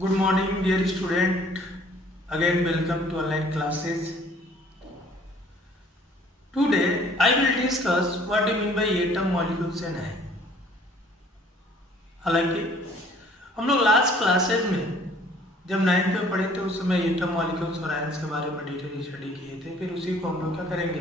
Good morning, dear student. Again, welcome to online classes. Today, I will discuss what do you mean by atom, molecules and ion. हालांकि हम लोग last classes में जब 9th में पढ़े थे उस समय एटम, मॉलिक्यूल्स और आयंस के बारे में डिटेल स्टडी किए थे। फिर उसी को हम लोग क्या करेंगे,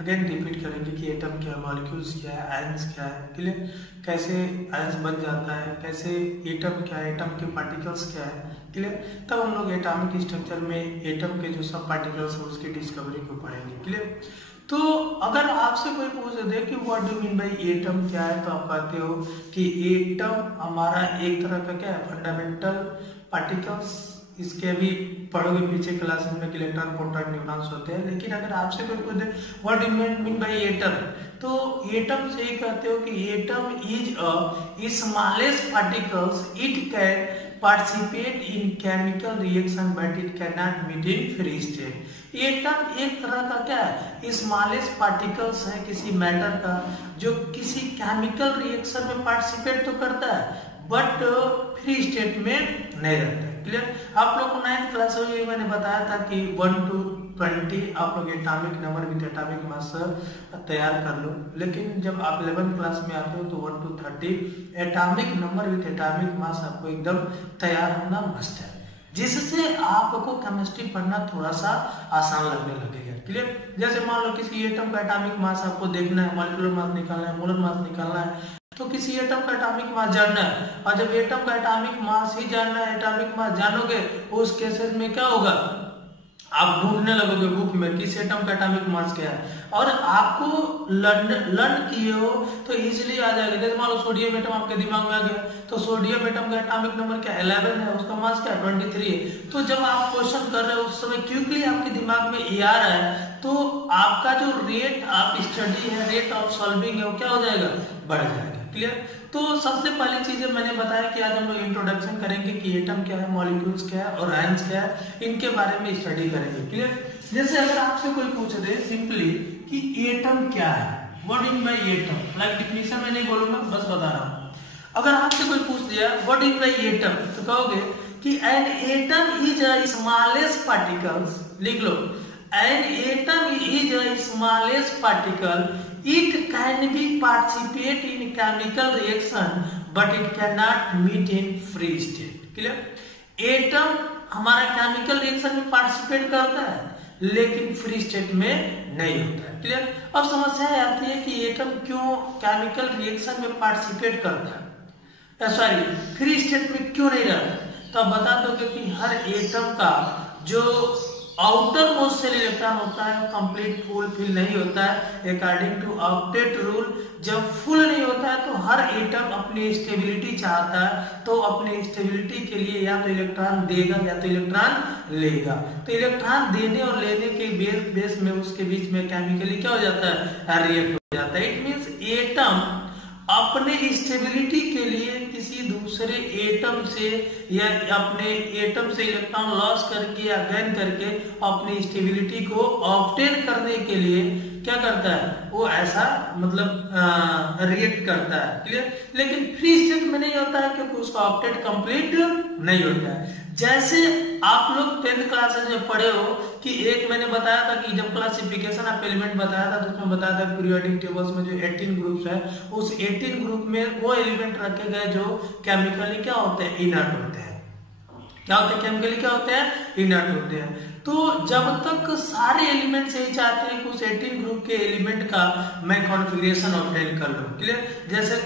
अगेन रिपीट करेंगे कि एटम क्या है, मॉलिक्यूल्स क्या है, आयंस क्या है, क्लियर, कैसे आयंस बन जाता है, कैसे एटम क्या है, एटम के पार्टिकल्स क्या है, क्लियर। तब हम लोग एटॉमिक स्ट्रक्चर में एटम के जो सब पार्टिकल्स है उसकी डिस्कवरी को पढ़ेंगे, क्लियर। तो अगर आपसे कोई पूछ दे कि what do mean by atom क्या है, तो आप कहते हो कि एटम हमारा एक तरह का क्या है, फंडामेंटल पार्टिकल्स। इसके अभी पढ़ोगे पीछे क्लासेस में इलेक्ट्रॉन, प्रोटॉन, न्यूट्रॉन्स होते हैं। लेकिन अगर आपसे कोई पूछ दे what do mean by atom, तो एटम से ही कहते हो कि atom is a smallest particles, it can participate in chemical reaction but it can not meet in free state. Atom एक तरह का क्या है, स्मॉलेस्ट पार्टिकल्स है किसी मैटर का जो किसी केमिकल रिएक्शन में पार्टिसिपेट तो करता है बट फ्री स्टेट में नहीं रहता है, क्लियर। आप लोग को 9th क्लास में मैंने बताया था कि 1 to 20 आप लोग atomic number with atomic mass तैयार कर लो। लेकिन जब आप 11th क्लास में आते हो तो 1 to 30 atomic number with atomic mass आपको एकदम तैयार होना मस्ट है, जिससे आपको केमिस्ट्री पढ़ना थोड़ा सा आसान लगने लगेगा, क्लियर। जैसे मान लो किसी एटम का एटॉमिक मास आपको देखना है, मॉलिक्यूलर मास निकालना है, मोलर मास निकालना है, तो किसी एटम का एटॉमिक मास जानना है। और जब एटम का एटॉमिक मास ही जानना है, एटॉमिक मास जानोगे, उस केसेस में क्या होगा, आप ढूंढने लगोगे बुक में किस एटम का एटॉमिक मास क्या है, और आपको लर्न किए हो तो इजीली आ जाएगा। जैसे मान लो सोडियम एटम आपके दिमाग में आ गया, तो सोडियम एटम का एटॉमिक नंबर क्या 11 है, उसका मास क्या 23 है। तो जब आप क्वेश्चन कर रहे हो उस समय क्विकली आपके दिमाग में ये आ रहा है, तो आपका जो रेट ऑफ स्टडी है, रेट ऑफ सॉल्विंग है, वो क्या हो जाएगा, बढ़ जाएगा, क्लियर। तो सबसे पहली चीजें मैंने बताया कि आज हम लोग इंट्रोडक्शन करेंगे कि एटम क्या है, मॉलिक्यूल्स क्या है और आयंस क्या है, इनके बारे में स्टडी करेंगे, क्लियर। जैसे अगर आपसे कोई पूछ दे सिंपली कि एटम क्या है, what is by atom, like definition मैं नहीं बोलूंगा, बस बता रहा हूं। अगर आपसे कोई पूछ दिया व्हाट इज बाय एटम, तो कहोगे कि an atom is a smallest particles, लिख लो, an atom is a smallest particle, it can be participate in chemical reaction but it cannot meet in free state, clear. Atom हमारा chemical reaction में participate करता है लेकिन free state में नहीं होता है, क्लियर। अब समस्या आती है कि एटम क्यों केमिकल रिएक्शन में पार्टिसिपेट करता है, सॉरी फ्री स्टेट में क्यों नहीं रहता। तो अब बता दो कि हर एटम का जो आउटर मोस्ट सेल इलेक्ट्रॉन होता है कंप्लीट फुल नहीं होता है अकॉर्डिंग टू ऑक्टेट रूल। जब फुल नहीं होता है तो हर एटम अपनी स्टेबिलिटी चाहता है, तो अपनी स्टेबिलिटी के लिए या तो इलेक्ट्रॉन देगा या तो इलेक्ट्रॉन लेगा। तो इलेक्ट्रॉन देने और लेने के बेस में उसके बीच में केमिकली क्या हो जाता है, रिएक्ट हो जाता है। इट मींस एटम अपने स्टेबिलिटी के लिए किसी दूसरे एटम से या अपने एटम से इलेक्ट्रॉन लॉस करके या गेन करके अपनी स्टेबिलिटी को ऑब्टेन करने के लिए क्या करता है, वो ऐसा मतलब रिएक्ट करता है, क्लियर। लेकिन फ्री स्टेट में नहीं होता है क्योंकि उसका ऑक्टेट कंप्लीट नहीं होता है। जैसे आप लोग 10th क्लासेस में पढ़े हो कि एक मैंने बताया था कि जब क्लासिफिकेशन ऑफ एलिमेंट बताया था तो उसमें बताया था पीरियोडिक टेबल्स में जो 18 ग्रुप्स है, उस 18 ग्रुप में वो एलिमेंट रखे गए जो केमिकली क्या होते हैं, इनर्ट होते हैं। क्या होते हैं, केमिकली क्या होते हैं, इनर्ट होते हैं। तो जब तक सारे एलिमेंट्स यही चाहते हैं कि उस 18 ग्रुप के एलिमेंट का मैं कॉन्फ़िगरेशन ऑब्टेन कर लूं, क्लियर। जैसे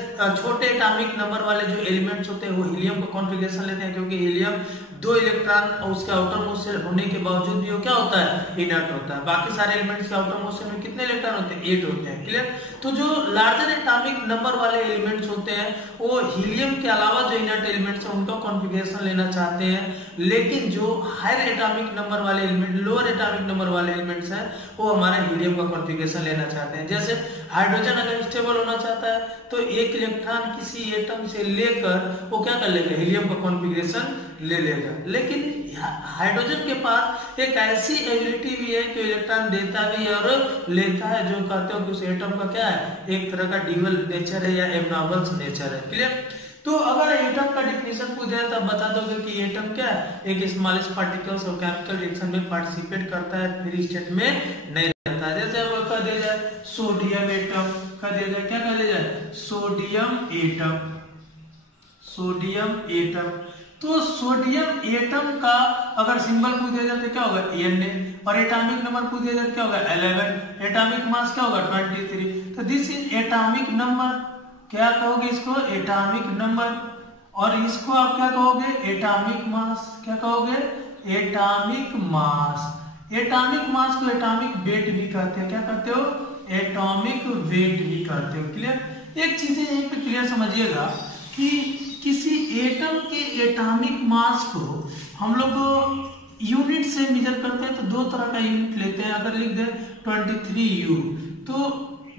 छोटे एटॉमिक नंबर वाले जो एलिमेंट्स होते हैं वो हीलियम का कॉन्फ़िगरेशन लेते हैं, क्योंकि हीलियम 2 इलेक्ट्रॉन और उसके आउटर मोस्ट शेल होने के बावजूद भी वो क्या होता है, इनर्ट होता है। बाकी सारे एलिमेंट्स के आउटर मोस्ट शेल में कितने इलेक्ट्रॉन होते हैं, 8 होते हैं, क्लियर। तो जो लार्जर एटॉमिक नंबर वाले एलिमेंट्स होते हैं वो हीलियम के अलावा जो इनर्ट एलिमेंट्स हैं उनका कॉन्फ़िगरेशन लेना चाहते हैं। लेकिन जो हायर एटॉमिक नंबर वाले एलिमेंट, लोअर एटॉमिक नंबर वाले एलिमेंट्स हैं, वो हमारे हीलियम का कॉन्फ़िगरेशन लेना चाहते हैं। जैसे हाइड्रोजन अगर स्टेबल होना चाहता है तो एक इलेक्ट्रॉन किसी एटम से लेकर वो क्या कर लेगा, हीलियम का कॉन्फ़िगरेशन ले लेगा। लेकिन हाइड्रोजन के पास एक ऐसी एबिलिटी भी है कि इलेक्ट्रॉन देता भी है और लेता है, जो कहते हो कि उस एटम का क्या है, एक तरह का ड्यूअल नेचर है या एब्नॉर्मल नेचर है, क्लियर। तो अगर एटम का डिफिनेशन पूछ दिया तब बता दोगे कि एटम क्या है, एक स्मॉलेस्ट पार्टिकल्स और केमिकल रिएक्शन में पार्टिसिपेट करता है, फ्री स्टेट में नहीं रहता है। जैसे वो कह दिया जाए सोडियम एटम, कह दिया जाए क्या कह दिया जाए सोडियम एटम, सोडियम एटम। तो सोडियम एटम का अगर सिंबल पूछ दिया जाए तो क्या होगा Na, और एटॉमिक नंबर पूछ दिया जाए तो क्या होगा 11, एटॉमिक मास क्या होगा 23। तो दिस इज एटॉमिक नंबर, क्या कहोगे इसको एटॉमिक नंबर, और इसको आप क्या कहोगे एटॉमिक मास, क्या कहोगे एटॉमिक मास। एटॉमिक मास को एटॉमिक वेट भी कहते हैं, क्या कहते हो एटॉमिक वेट भी कहते हो। क्लियर। एक चीज यहीं पे क्लियर समझिएगा कि किसी एटम के एटॉमिक मास को हम लोग यूनिट से मेजर करते हैं तो दो तरह का यूनिट लेते हैं। अगर लिख दे 23U, तो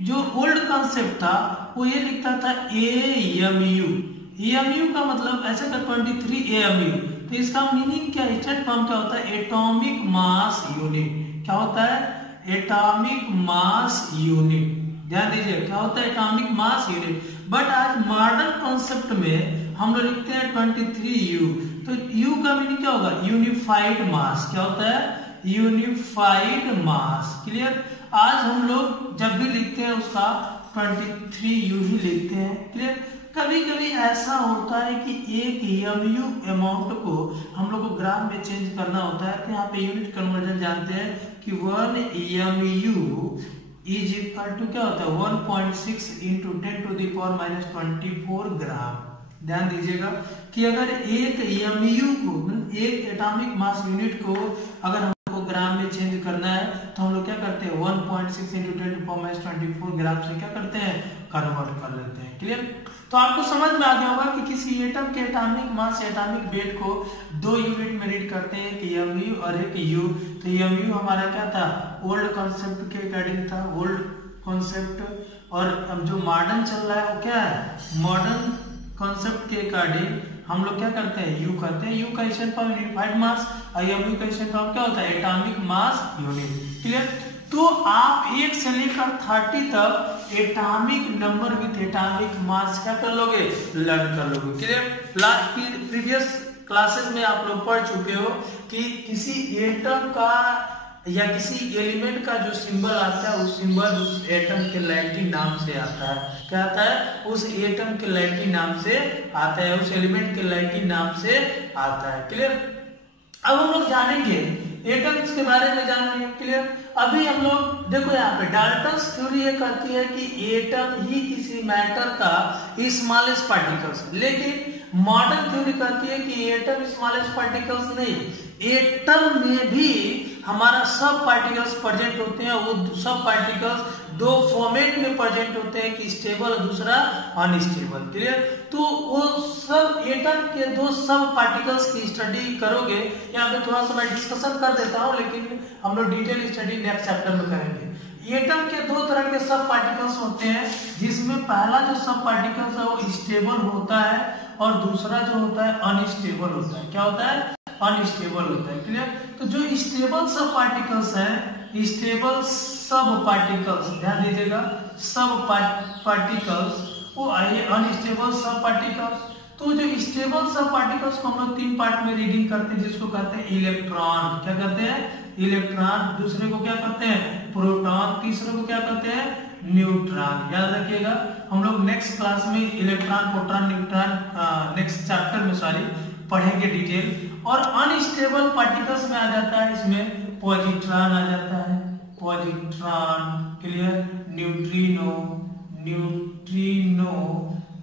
जो ओल्ड कॉन्सेप्ट था वो ये लिखता था AMU, AMU का मतलब ऐसे का 23 AMU। तो इसका मीनिंग क्या है, स्टेट फॉर्म क्या होता है एटॉमिक मास यूनिट, क्या होता है एटॉमिक मास यूनिट। ध्यान दीजिए क्या होता है एटॉमिक मास यूनिट। बट आज मॉडर्न कॉन्सेप्ट में हम लोग लिखते हैं 23U, तो U का मीनिंग क्या होगा यूनिफाइड मास, क्या होता है यूनिफाइड मास। क्लियर। आज हम लोग जब भी लिखते हैं उसका 23U ही लिखते हैं। क्लियर। कभी कभी ऐसा होता है कि एक MU अमाउंट को हम लोग को ग्राम में चेंज करना होता है, तो यहाँ पे यूनिट कन्वर्जन जानते हैं कि 1 MU इज इक्वल टू क्या होता है 1.6 इंटू 10⁻⁻24 ग्राम। ध्यान दीजिएगा कि अगर एक MU को एक एटॉमिक मास यूनिट को अगर हमको ग्राम में चेंज करना है तो हम लोग क्या करते हैं 1.6 इंटू 10⁻24 ग्राम से क्या करते हैं कन्वर्ट कर लेते हैं। क्लियर। तो आपको समझ में आ गया होगा कि किसी एटम के एटॉमिक मास एटॉमिक वेट को दो यूनिट में रीड करते हैं कि MU और एक U। तो MU हमारा क्या था ओल्ड कॉन्सेप्ट के अकॉर्डिंग था, ओल्ड कॉन्सेप्ट, और अब जो मॉडर्न चल रहा है वो क्या है मॉडर्न कॉन्सेप्ट के अकॉर्डिंग हम लोग क्या करते हैं U करते हैं। U का स्टैंड फॉर यूनिफाइड मास और MU का स्टैंड फॉर क्या होता है एटॉमिक मास यूनिट। क्लियर। तो आप 1 से लेकर 30 तक atomic number with atomic mass क्या कर लोगे लर्न कर लोगे। क्लियर। लास्ट प्रीवियस क्लासेस में आप लोग पढ़ चुके हो कि किसी एटम का या किसी एलिमेंट का जो सिंबल आता है उस सिंबल उस एटम के लैटिन नाम से आता है। क्या आता है उस एटम के लैटिन नाम से आता है, उस एलिमेंट के लैटिन नाम से आता है। क्लियर। अब हम लोग जानेंगे एटम्स के बारे में जानेंगे। क्लियर। अभी हम लोग देखो यहाँ पे डाल्टन्स थ्योरी ये कहती है कि एटम ही किसी मैटर का स्मॉलेस्ट पार्टिकल्स, लेकिन मॉडर्न थ्योरी कहती है कि एटम स्मॉलेस्ट पार्टिकल्स नहीं, एटम में भी हमारा सब पार्टिकल्स प्रेजेंट होते हैं। वो सब पार्टिकल्स दो फॉर्मेट में प्रेजेंट होते हैं कि स्टेबल और दूसरा अनस्टेबल। क्लियर। तो वो सब एटम के दो सब पार्टिकल्स की स्टडी करोगे। यहाँ पे थोड़ा सा मैं डिस्कशन कर देता हूँ, लेकिन हम लोग डिटेल स्टडी नेक्स्ट चैप्टर में करेंगे। एटम के दो तरह के सब पार्टिकल्स होते हैं, जिसमें पहला जो सब पार्टिकल्स है वो स्टेबल होता है और दूसरा जो होता है अनस्टेबल होता है। क्या होता है अनस्टेबल होता है। क्लियर। तो जो स्टेबल सब पार्टिकल्स हैं, स्टेबल सब पार्टिकल्स, ध्यान दीजिएगा सब पार्टिकल्स वो आइए अनस्टेबल सब पार्टिकल्स। तो जो स्टेबल सब पार्टिकल्स को हम लोग 3 पार्ट में रीडिंग करते हैं, जिसको कहते हैं इलेक्ट्रॉन। क्या कहते हैं इलेक्ट्रॉन। दूसरे को क्या कहते हैं प्रोटॉन। तीसरे को क्या कहते हैं न्यूट्रॉन। याद रखिएगा हम लोग नेक्स्ट क्लास में electron proton neutron next chapter में पढ़ेंगे डिटेल। और अनस्टेबल पार्टिकल्स में आ जाता है इसमें पॉजिट्रॉन आ जाता है, पॉजिट्रॉन। क्लियर। न्यूट्रिनो, न्यूट्रिनो,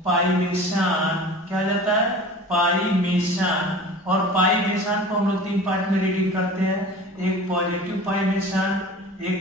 पाइमेशन, क्या जाता है पाइमेशन। और पाइमेशन को हम लोग 3 पार्ट में रीडिंग करते हैं, एक पॉजिटिव पाइमेशन, एक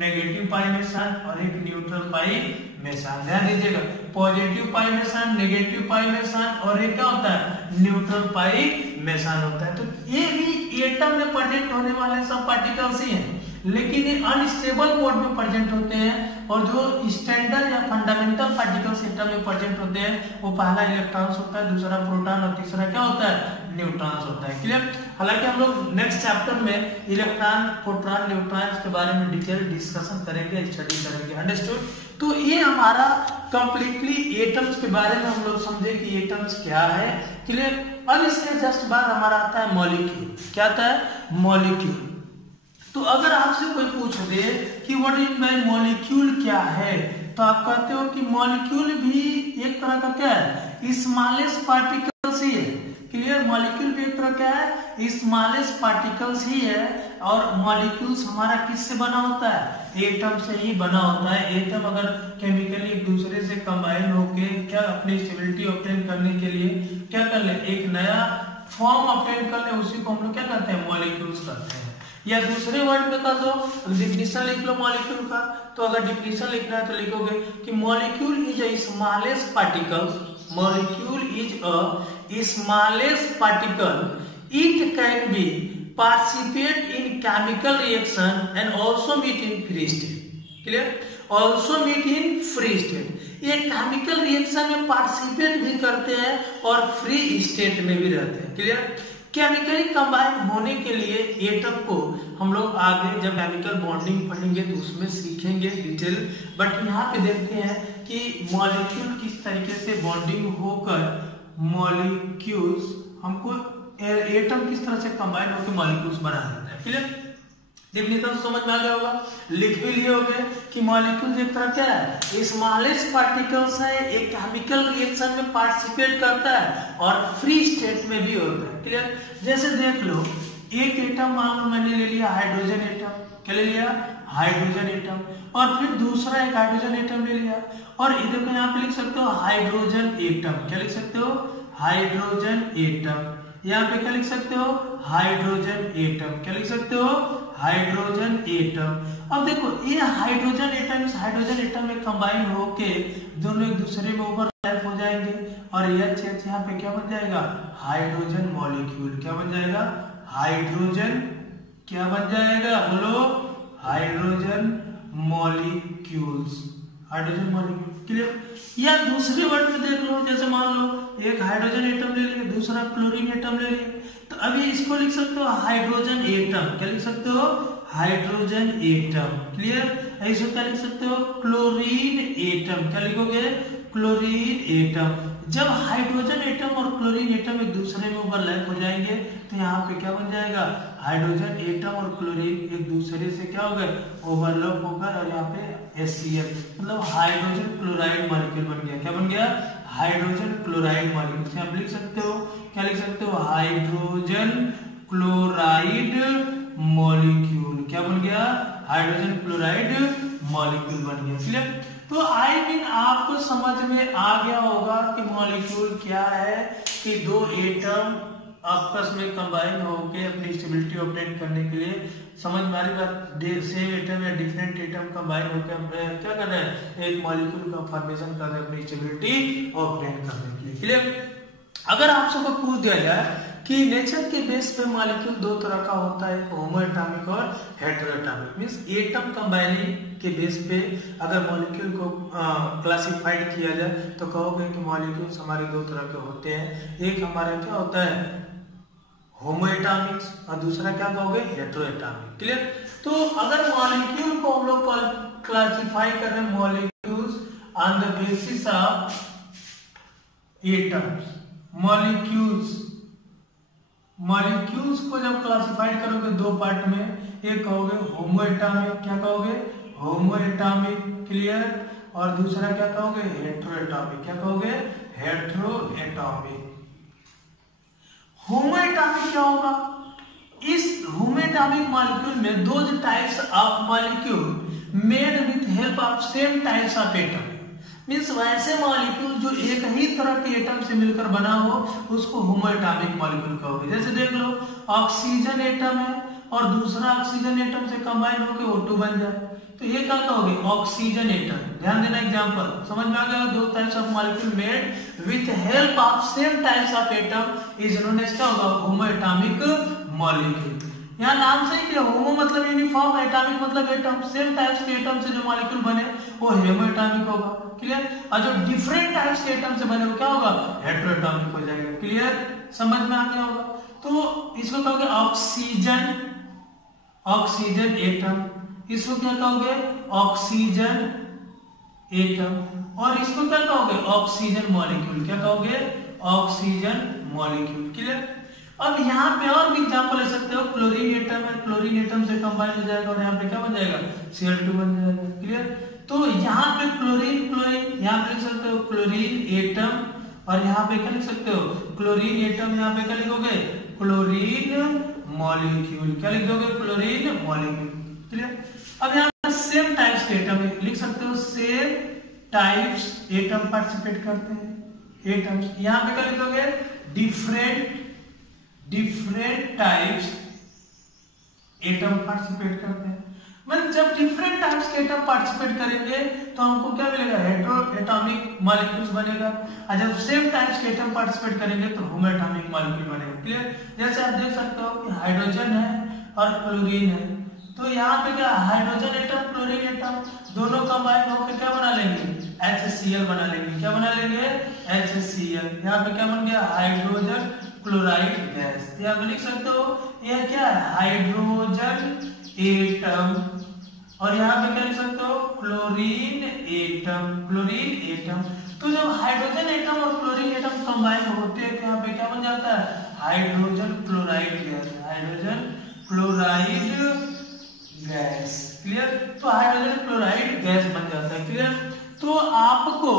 नेगेटिव पाइमेशन और एक न्यूट्रल पाइमेशन। ध्यान दीजिएगा पॉजिटिव पाइमेशन, नेगेटिव पाइमेशन और एक क्या होता है न्यूट्रल पाइमेशन होता है। तो ये भी एटम में प्रेजेंट होने वाले सब पार्टिकल्स ही हैं। लेकिन ये अनस्टेबल मोड में प्रेजेंट होते हैं, और जो स्टैंडर्ड या फंडामेंटल पार्टिकल्स एटम में प्रेजेंट होते हैं वो पहला इलेक्ट्रॉन्स होता है, दूसरा प्रोटॉन और तीसरा क्या होता है, न्यूट्रॉन्स होता है। क्लियर? हालांकि हम लोग नेक्स्ट चैप्टर में इलेक्ट्रॉन, प्रोटॉन, न्यूट्रॉन्स के बारे में डिटेल डिस्कशन करेंगे, स्टडी करेंगे। अंडरस्टूड? तो ये हमारा कंप्लीटली एटम्स के बारे में हम लोग समझे कि एटम्स क्या है। क्लियर? अब इसके जस्ट बाद हमारा आता है मॉलिक्यूल। क्या आता है? मॉलिक्यूल। तो अगर आपसे कोई पूछ दे कि व्हाट इज बाय मॉलिक्यूल क्या है, तो आप कहते हो कि मॉलिक्यूल भी एक तरह का क्या है, स्मॉलेस्ट पार्टिकल्स ही है। क्लियर? मॉलिक्यूल भी एक तरह क्या है, स्मॉलेस्ट पार्टिकल्स ही है। और मॉलिक्यूल्स हमारा किससे बना होता है, एटम से ही बना होता है। एटम अगर केमिकली एक दूसरे से कंबाइन होके क्या अपनी स्टेबिलिटी ऑब्टेन करने के लिए क्या कर ले, एक नया फॉर्म ऑब्टेन कर ले, उसी को हम लोग क्या कहते हैं, मॉलिक्यूल्स कहते हैं। या दूसरे वर्ड में कर दो, डिफिनेशन लिख लो मॉलिक्यूल का। तो अगर डिफिनेशन लिखना है तो लिखोगे कि molecule is a smallest particle, molecule is a smallest particle, it can be participate in chemical reaction and also meet in free state. Clear? Also meet in free state. ये chemical reaction में participate भी करते हैं और free state में भी रहते हैं। क्लियर? केमिकली कंबाइन होने के लिए एटम को हम लोग आगे जब केमिकल बॉन्डिंग पढ़ेंगे तो उसमें सीखेंगे डिटेल। बट यहाँ पे देखते हैं कि मॉलिक्यूल किस तरीके से बॉन्डिंग होकर मॉलिक्यूल्स हमको एटम किस तरह से कंबाइन होकर मॉलिक्यूल्स बना देता है। क्लियर? डिफिनेशन समझ में आ गया होगा, लिख भी लिए होंगे कि मॉलिक्यूल्स एक तरह क्या है, स्मॉलेस्ट पार्टिकल्स है, एक केमिकल रिएक्शन में पार्टिसिपेट करता है और फ्री स्टेट में भी होता है। क्लियर? जैसे देख लो, एक एटम मान लो मैंने ले लिया हाइड्रोजन एटम। क्या ले लिया? Hydrogen atom. और फिर दूसरा एक हाइड्रोजन एटम ले लिया, और इधर को यहाँ पे लिख सकते हो हाइड्रोजन एटम। क्या लिख सकते हो? Hydrogen atom. यहाँ पे क्या लिख सकते हो? Hydrogen atom. क्या लिख सकते हो? Hydrogen atom. अब देखो ये हाइड्रोजन एटम इस हाइड्रोजन एटम में कंबाइन होके दोनों एक दूसरे में ओवरलैप हो जाएंगे, और एच यहाँ पे क्या बन जाएगा? Hydrogen molecule. क्या बन जाएगा? हाइड्रोजन क्या बन जाएगा? बोलो, hydrogen molecules. Hydrogen molecule. Clear? या दूसरे वर्ड में देख लो, जैसे मान लो एक हाइड्रोजन एटम ले लिए, दूसरा क्लोरीन एटम ले लिए, तो अभी इसको लिख सकते हो हाइड्रोजन एटम। क्या लिख सकते हो? Hydrogen atom. क्लियर? ऐसे क्या लिख सकते हो? Chlorine atom. क्या लिखोगे? Chlorine atom. जब हाइड्रोजन एटम और क्लोरीन एटम एक दूसरे में ओवरलैप हो जाएंगे तो यहाँ पे क्या बन जाएगा? हाइड्रोजन एटम और क्लोरीन एक दूसरे से क्या हो गए? ओवरलैप होकर, और यहाँ पे HCl मतलब हाइड्रोजन क्लोराइड मॉलिक्यूल बन गया। क्या बन गया? Hydrogen chloride molecule. आप लिख सकते हो, क्या लिख सकते हो? Hydrogen chloride molecule. क्या बन गया? हाइड्रोजन क्लोराइड मॉलिक्यूल बन गया। क्लियर? तो आई मीन आपको समझ में आ गया होगा कि मॉलिक्यूल क्या है, कि दो एटम आपस में कंबाइन होकर अपनी स्टेबिलिटी ऑब्टेन करने के लिए, समझ में आ रही बात, सेम एटम या डिफरेंट एटम कंबाइन होकर क्या कर रहे हैं, एक मॉलिक्यूल का फॉर्मेशन कर रहे हैं अपनी स्टेबिलिटी ऑब्टेन करने के लिए। क्लियर? अगर आप सबको पूछ दिया जाए कि नेचर के बेस पे मॉलिक्यूल दो तरह का होता है, होमो एटॉमिक और hetero atomic, means atom combining के बेस पे अगर मॉलिक्यूल को क्लासिफाइड किया जाए तो कहोगे कि मॉलिक्यूल्स हमारे दो तरह के होते हैं। एक हमारा क्या होता है, होमो एटॉमिक्स, और दूसरा क्या कहोगे, हेटेरो एटॉमिक। क्लियर? तो अगर मॉलिक्यूल को हम लोग क्लासिफाई कर रहे हैं molecules on the basis of atoms, molecules को जब क्लासिफाइड करोगे दो पार्ट में, एक कहोगे होमो एटॉमिक। क्या कहोगे? होमो एटॉमिक। क्लियर? और दूसरा क्या कहोगे, हेटेरो एटॉमिक। क्या कहोगे? Hetero atomic. होमो एटॉमिक क्या होगा? इस होमो एटॉमिक मॉलिक्यूल में दो types of molecule made with help of same types of atom, means वैसे मॉलिक्यूल जो एक ही तरह के एटम से मिलकर बना हो उसको होमो एटॉमिक मॉलिक्यूल कहोगे। जैसे देख लो, ऑक्सीजन एटम है और दूसरा ऑक्सीजन एटम से कंबाइन होकर O2 बन जाए, तो ये क्या कहोगे, ऑक्सीजन एटम। ध्यान देना, एग्जांपल समझ में आ गया। दो types of molecule made with help of same types of atom is known as क्या होगा, होमो एटॉमिक मॉलिक्यूल। यहाँ नाम से ही होमो मतलब यूनिफॉर्म, एटॉमिक मतलब एटम, सेम टाइप्स के एटम से जो मॉलिक्यूल बने वो हेमो एटॉमिक होगा, क्लियर। और जो डिफरेंट टाइप्स के एटम से बने वो क्या होगा, हेटेरो एटॉमिक हो जाएगा, क्लियर, समझ में आ गया होगा। तो इसको कहोगे ऑक्सीजन, ऑक्सीजन एटम, इसको क्या कहोगे, ऑक्सीजन एटम, और इसको क्या कहोगे, ऑक्सीजन मॉलिक्यूल, क्या कहोगे, ऑक्सीजन मॉलिक्यूल, क्लियर। अब यहाँ पे और भी एग्जांपल ले सकते हो, क्लोरीन एटम है, क्लोरीन एटम से कंबाइन हो जाएगा और यहाँ पे क्या बन जाएगा, Cl2 बन जाएगा, क्लियर। तो यहाँ पे क्लोरीन, क्लोरीन यहाँ पे लिख सकते हो क्लोरीन एटम, और यहाँ पे क्या लिख सकते हो, क्लोरीन एटम, यहाँ पे क्या लिखोगे, क्लोरीन मॉलिक्यूल, क्या लिखोगे, क्लोरीन मॉलिक्यूल, क्लियर। अब यहाँ पे सेम टाइप्स के एटम लिख सकते हो, सेम टाइप्स एटम पार्टिसिपेट करते हैं, एटम्स, यहाँ पे क्या लिखोगे, डिफरेंट टाइप्स एटम पार्टिसिपेट करते हैं। मतलब जब डिफरेंट टाइप्स के एटम पार्टिसिपेट करेंगे तो हमको क्या मिलेगा, हेटेरो एटॉमिक मॉलिक्यूल्स बनेगा, और जब सेम टाइप्स के एटम पार्टिसिपेट करेंगे तो होमो एटॉमिक मॉलिक्यूल बनेगा, क्लियर। जैसे आप देख सकते हो कि हाइड्रोजन है और क्लोरीन है, तो यहाँ पे क्या, हाइड्रोजन एटम, क्लोरीन एटम दोनों कंबाइन होकर क्या बना लेंगे, HCl बना लेंगे, क्या बना लेंगे, HCl। यहाँ पे क्या बन गया, हाइड्रोजन क्लोराइड गैस। यहाँ पे लिख सकते हो यह क्या है, हाइड्रोजन एटम, और यहाँ पे क्या लिख सकते हो, क्लोरीन एटम, क्लोरीन एटम। तो जब हाइड्रोजन एटम और क्लोरीन एटम कंबाइन होते हैं तो यहाँ पे क्या बन जाता है, hydrogen chloride gas, hydrogen chloride gas, clear. तो हाइड्रोजन क्लोराइड गैस बन जाता है, क्लियर। तो आपको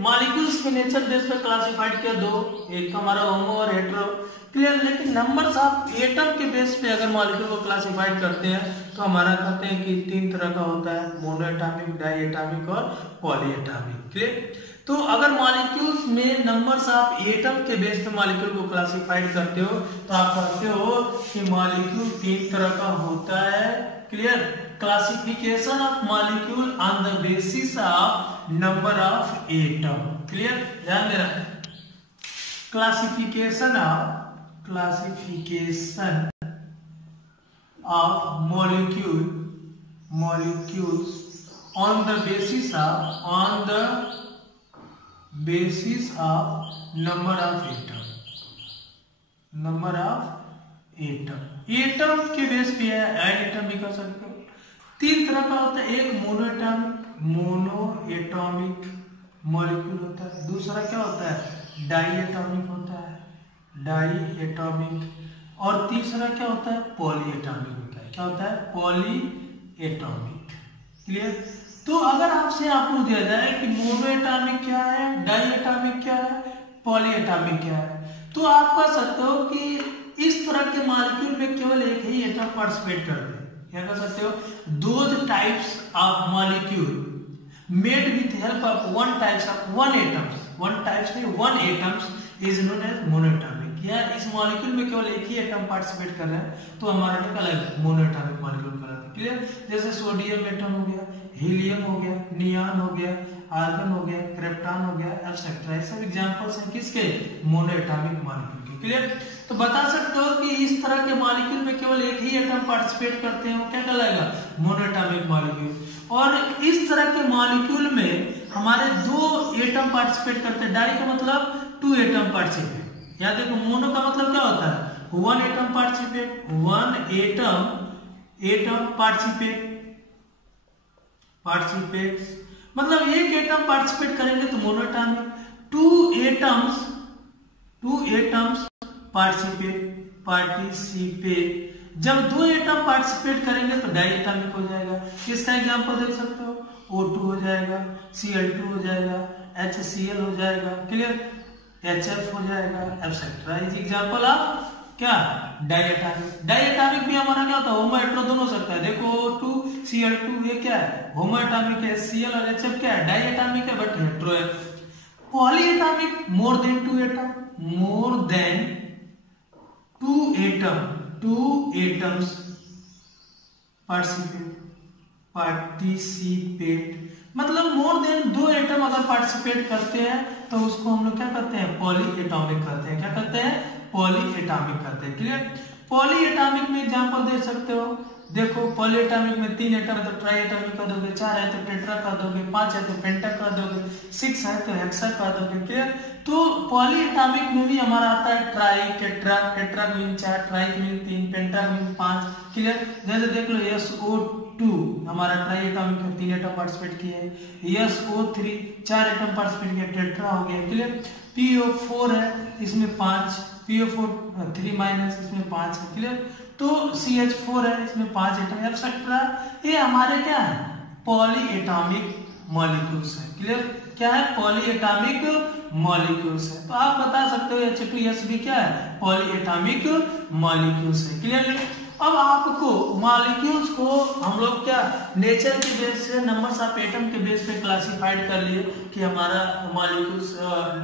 मॉलिक्यूल्स के नेचर बेस पे क्लासिफाइड किया दो, एक हमारा होमो और हेटेरो, क्लियर। लेकिन नंबर्स ऑफ एटम के बेस पे अगर मॉलिक्यूल को क्लासिफाइड करते हैं तो हमारा कहते हैं कि 3 तरह का होता है, मोनो एटॉमिक, डाई एटॉमिक और पॉली एटॉमिक, क्लियर। तो अगर मॉलिक्यूल्स में नंबर्स ऑफ एटम के बेस पे मॉलिक्यूल को क्लासिफाइड करते हो तो आप कहते हो कि मॉलिक्यूल 3 तरह का होता है, clear. Classification of molecule on the basis of number of atom, clear, ध्यान देना। Classification of molecules on the basis of number of atom के बेस पे है, एटम भी कर सकते हो। 3 तरह का होता है, एक मोनो एटॉमिक मॉलिक्यूल होता है, दूसरा क्या होता है, डाई एटॉमिक होता है, डाई एटॉमिक, और तीसरा क्या होता है, पॉली एटॉमिक होता है, क्या होता है, पॉली एटॉमिक, क्लियर। तो अगर आपसे पूछ दिया जाए कि मोनो एटॉमिक क्या है, डाई एटॉमिक क्या है, पॉली एटॉमिक क्या है, तो आप कह सकते हो कि इस तरह के मॉलिक्यूल में केवल एक ही एटम पार्टिसिपेट करते हैं, क्या कह सकते हो, those types of molecule made with help of one atoms is known as monoatomic. या इस मॉलिक्यूल में केवल एक ही एटम पार्टिसिपेट कर रहा है तो हमारा क्या कहलाएगा, मोनोएटॉमिक मॉलिक्यूल कहलाता है, क्लियर। जैसे सोडियम एटम हो गया, हीलियम हो गया, नियॉन हो गया, आर्गन हो गया, क्रिप्टॉन हो गया, एटसेट्रा, ये सब एग्जांपल्स हैं किसके, मोनोएटॉमिक मॉलिक्यूल के, क्लियर। तो बता सकते हो कि इस तरह के मॉलिक्यूल में केवल एक ही एटम पार्टिसिपेट करते हैं, वो क्या कहलाएगा, मोनोएटॉमिक मॉलिक्यूल। और इस तरह के मॉलिक्यूल में हमारे 2 एटम पार्टिसिपेट करते हैं, डाई का मतलब 2 एटम पार्टिसिपेट, या देखो मोनो का मतलब क्या होता है, 1 एटम पार्टिसिपेट, 1 एटम पार्टिसिपेट्स, मतलब एक एटम पार्टिसिपेट करेंगे तो मोनोएटॉमिक, 2 एटम्स पार्टिसिपेट, जब 2 एटम पार्टिसिपेट करेंगे तो डाई एटॉमिक हो जाएगा। इसका एग्जांपल देख सकते हो, O2 हो जाएगा, Cl2 हो जाएगा, HCl हो जाएगा, क्लियर, HF हो जाएगा, एटसेट्रा। इज एग्जांपल ऑफ क्या, डाई एटॉमिक। डाई एटॉमिक भी हमारा क्या होता है, होमो हेटेरो दोनों हो सकता है। देखो O2 Cl2 ये क्या है, होमो एटॉमिक है, Cl और HF क्या है, डाई एटॉमिक है बट हेटेरो है। Poly atomic more than 2 atoms participate, मतलब मोर देन 2 एटम अगर पार्टिसिपेट करते हैं तो उसको हम लोग क्या कहते हैं, पॉली एटॉमिक कहते हैं, क्या कहते हैं, पॉली एटॉमिक कहते हैं। क्लियर। पॉली एटॉमिक में एग्जांपल दे सकते हो, देखो पॉली एटॉमिक में 3 एटम है तो ट्राई एटॉमिक कर दोगे, 4 है तो टेट्रा कर दोगे, 5 है तो पेंटा कर दोगे, 6 है तो हेक्सा कर दोगे। क्लियर। तो पॉली एटॉमिक में भी हमारा आता है try, tetra, tetra mean 4, try mean 3, पेंटा मीन 5। क्लियर। जैसे देख लो SO2 हमारा ट्राई एटॉमिक में 3 एटम पार्टिसिपेट किए, SO3 4 एटम पार्टिसिपेट किए, टेट्रा हो गया। क्लियर। PO4 है इसमें 5, PO4 3 माइनस इसमें 5 है। क्लियर। तो CH4 है इसमें 5 एटम एक्सेट्रा। ये हमारे क्या है, पॉली एटॉमिक मॉलिक्यूल्स है। क्लियर। क्या है, पॉली एटॉमिक मॉलिक्यूल्स है। तो आप बता सकते हो H2S भी क्या है, पॉली एटॉमिक मॉलिक्यूल्स है। क्लियर। अब आपको मॉलिक्यूल्स को हम लोग क्या नेचर के बेस से, नंबर्स ऑफ एटम के बेस पे क्लासिफाइड कर लिए कि हमारा मॉलिक्यूल्स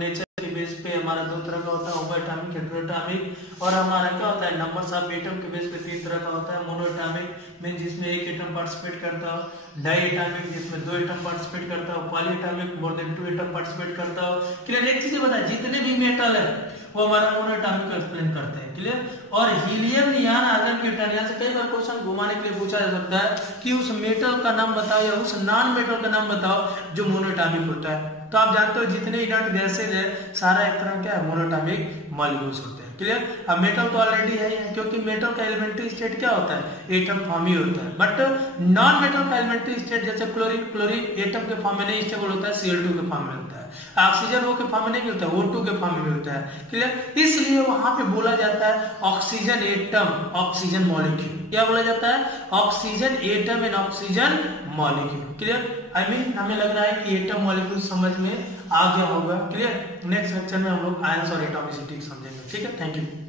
नेचर के बेस पे हमारा 2 तरह का होता है, होमो एटॉमिक, हेटेरो एटॉमिक। और हमारा क्या होता है, नंबर्स ऑफ एटम के बेस पे 3 तरह का होता है, मोनो एटॉमिक मीन जिसमें 1 एटम पार्टिसिपेट करता हो, डाई एटॉमिक जिसमें 2 एटम पार्टिसिपेट करता हो, poly atomic more than 2 atom participate करता हो। क्लियर। एक चीज बताया, जितने भी मेटल है वो हमारा मोनो एटॉमिक को एक्सप्लेन करते हैं। क्लियर। और हीलियम, नियॉन, आर्गन, क्रिप्टॉन, यहाँ से कई बार क्वेश्चन घुमाने के लिए पूछा जा सकता है कि उस मेटल का नाम बताओ या उस नॉन मेटल का नाम बताओ जो मोनो एटॉमिक होता है। तो आप जानते हो जितने इनर्ट गैसेज है सारा एक तरह क्या है, मोनो एटॉमिक मॉलिक्यूल्स होते हैं। क्लियर। अब मेटल तो ऑलरेडी है क्योंकि मेटल का एलिमेंट्री स्टेट क्या होता है, एटम फॉर्म ही होता है। बट नॉन मेटल का एलिमेंट्री स्टेट जैसे क्लोरीन, क्लोरीन एटम के फॉर्म में नहीं स्टेबल होता है, Cl2 के फॉर्म में होता है। ऑक्सीजन वो के फॉर्म में नहीं मिलता, O2 के फॉर्म में मिलता है। क्लियर। इसलिए वहां पे बोला जाता है ऑक्सीजन एटम, ऑक्सीजन मॉलिक्यूल। क्या बोला जाता है, oxygen atom and oxygen molecule. Clear. I mean हमें लग रहा है कि एटम मॉलिक्यूल समझ में आ गया होगा। क्लियर। नेक्स्ट लेक्चर में हम लोग आयंस और एटॉमिसिटी समझेंगे। ठीक है। Thank you.